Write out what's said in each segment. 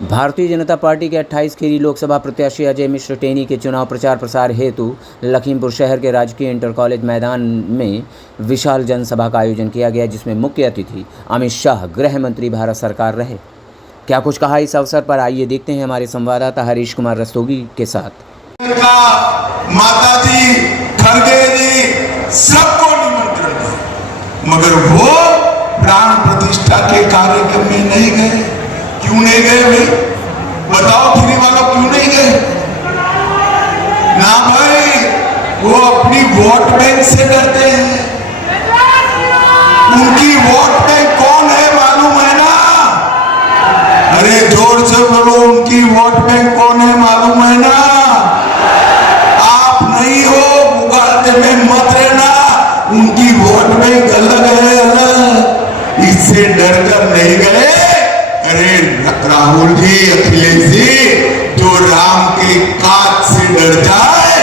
Bharatiya Janata party के 28 खेरी लोकसभा प्रत्याशी अजय मिश्र टेनी के चुनाव प्रचार प्रसार हेतु लखीमपुर शहर के राजकीय इंटर कॉलेज मैदान में विशाल जनसभा का आयोजन किया गया, जिसमें मुख्य अतिथि अमित शाह गृह मंत्री भारत सरकार रहे। क्या कुछ कहा इस अवसर पर, आइए देखते हैं हमारे संवाददाता हरीश कुमार रस्तोगी के साथ। माता जी, खड़गे जी, सबको निमंत्रण था, मगर वो प्राण प्रतिष्ठा के कार्यक्रम में नहीं गए। क्यों नहीं गए भाई? बताओ फ्री वालों, क्यों नहीं गए? ना भाई, वो अपनी वोट बैंक से डरते हैं। उनकी वोट बैंक कौन है मालूम है ना? अरे जोर से बोलो, उनकी वोट बैंक कौन है मालूम है ना? आप नहीं हो, मुगालते में मत रहना, उनकी वोट बैंक अलग है, अलग। इससे डरकर नहीं गए। अरे राहुल जी, अखिलेश जी, जो राम के काज से डर जाए,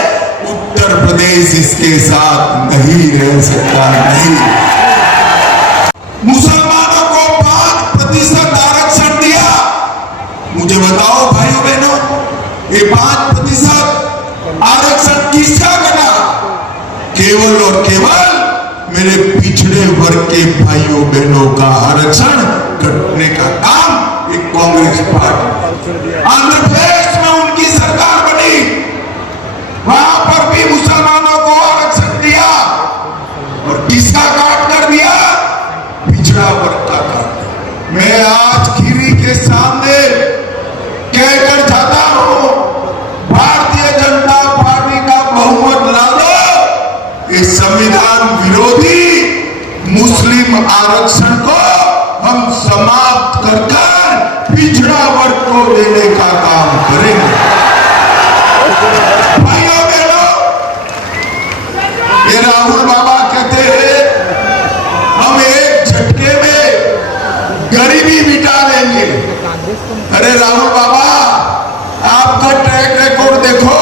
उत्तर प्रदेश इसके साथ नहीं रह सकता। नहीं, मुसलमानों को 5% आरक्षण दिया। मुझे बताओ भाइयों बहनों, ये 5% आरक्षण किसका बना? केवल और केवल मेरे पिछड़े वर्ग के भाइयों बहनों का आरक्षण कटने का काम एक कांग्रेस पार्टी। आंध्र प्रदेश में उनकी सरकार बनी, वहां पर भी मुसलमानों को आरक्षण दिया, और किसका काट कर दिया? पिछड़ा वर्ग का काट। मैं आज खीरी के सामने कहकर जाता हूं, भारतीय जनता पार्टी का बहुमत ला दो, इस संविधान विरोधी मुस्लिम आरक्षण को हम समाप्त कर पिछड़ा वर्ग को देने का काम करेंगे। भाइयों बहनों, ये राहुल बाबा कहते हैं हम एक झटके में गरीबी मिटा लेंगे। अरे राहुल बाबा, आपका ट्रैक रिकॉर्ड देखो।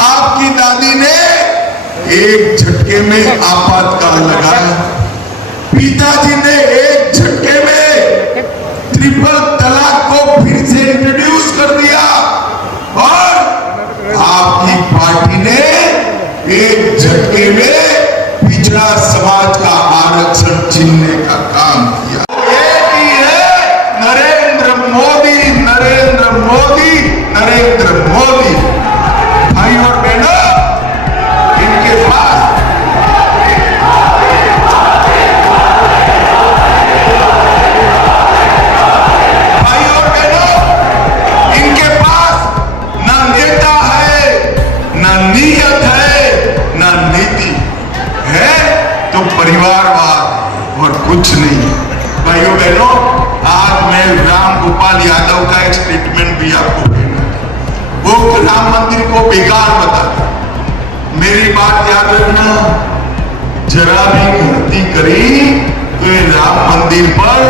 आपकी दादी ने एक झटके में आपातकाल लगाया, पिताजी ने एक झटके में ट्रिपल तलाक को फिर से इंट्रोड्यूस कर दिया, और आपकी पार्टी ने एक झटके में पिछड़ा समाज का आरक्षण छीनने का काम किया। एक ही है, नरेंद्र मोदी, नरेंद्र मोदी, नरेंद्र मोदी। भाई और बहनों, इनके पास परिवारवाद और कुछ नहीं। भाइयों बहनों, आज मैं राम गोपाल यादव का एक स्टेटमेंट भी आपको देना। वो राम मंदिर को बेकार बताता। मेरी बात याद रखना, जरा भी गलती करी तो ये राम मंदिर पर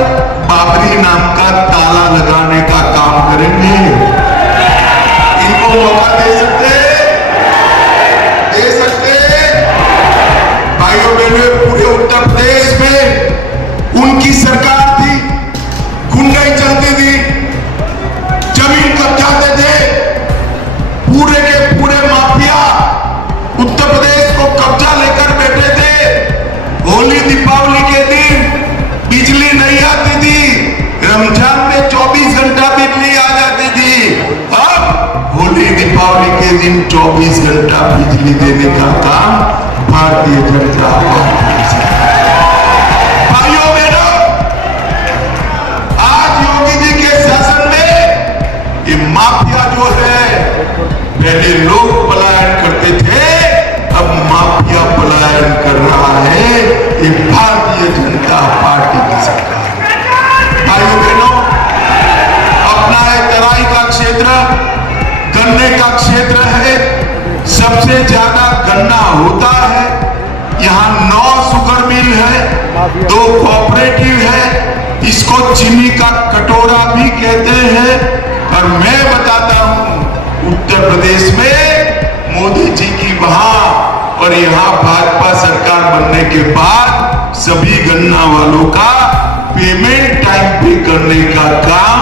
बाबरी नाम का ताला लगाने का काम करेंगे। इनको मौका दे सकते? भाइयों बहनों, पूरे उत्तर प्रदेश में उनकी सरकार थी, गुंडाई चलती थी, जमीन कब्जाते थे, पूरे के पूरे माफिया उत्तर प्रदेश को कब्जा लेकर बैठे थे। होली दीपावली के दिन बिजली नहीं आती थी, रमजान में 24 घंटा बिजली आ जाती थी। अब होली दीपावली के दिन 24 घंटा बिजली देने का काम भारतीय जनता पार्टी। भाइयों बहनों, आज योगी जी के शासन में ये माफिया जो है, पहले लोग पलायन करते थे, अब माफिया पलायन कर रहा है। ये भारतीय जनता पार्टी की सरकार। भाइयों बहनों, अपना एक तराई का क्षेत्र गन्ने का क्षेत्र है, सबसे ज्यादा गन्ना होता है। यहाँ 9 शुगर मिल है, 2 कोऑपरेटिव है, इसको चीनी का कटोरा भी कहते हैं। और मैं बताता हूँ, उत्तर प्रदेश में मोदी जी की वहां और यहाँ भाजपा सरकार बनने के बाद सभी गन्ना वालों का पेमेंट टाइम पे करने का काम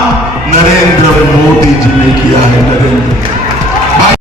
नरेंद्र मोदी जी ने किया है, नरेंद्र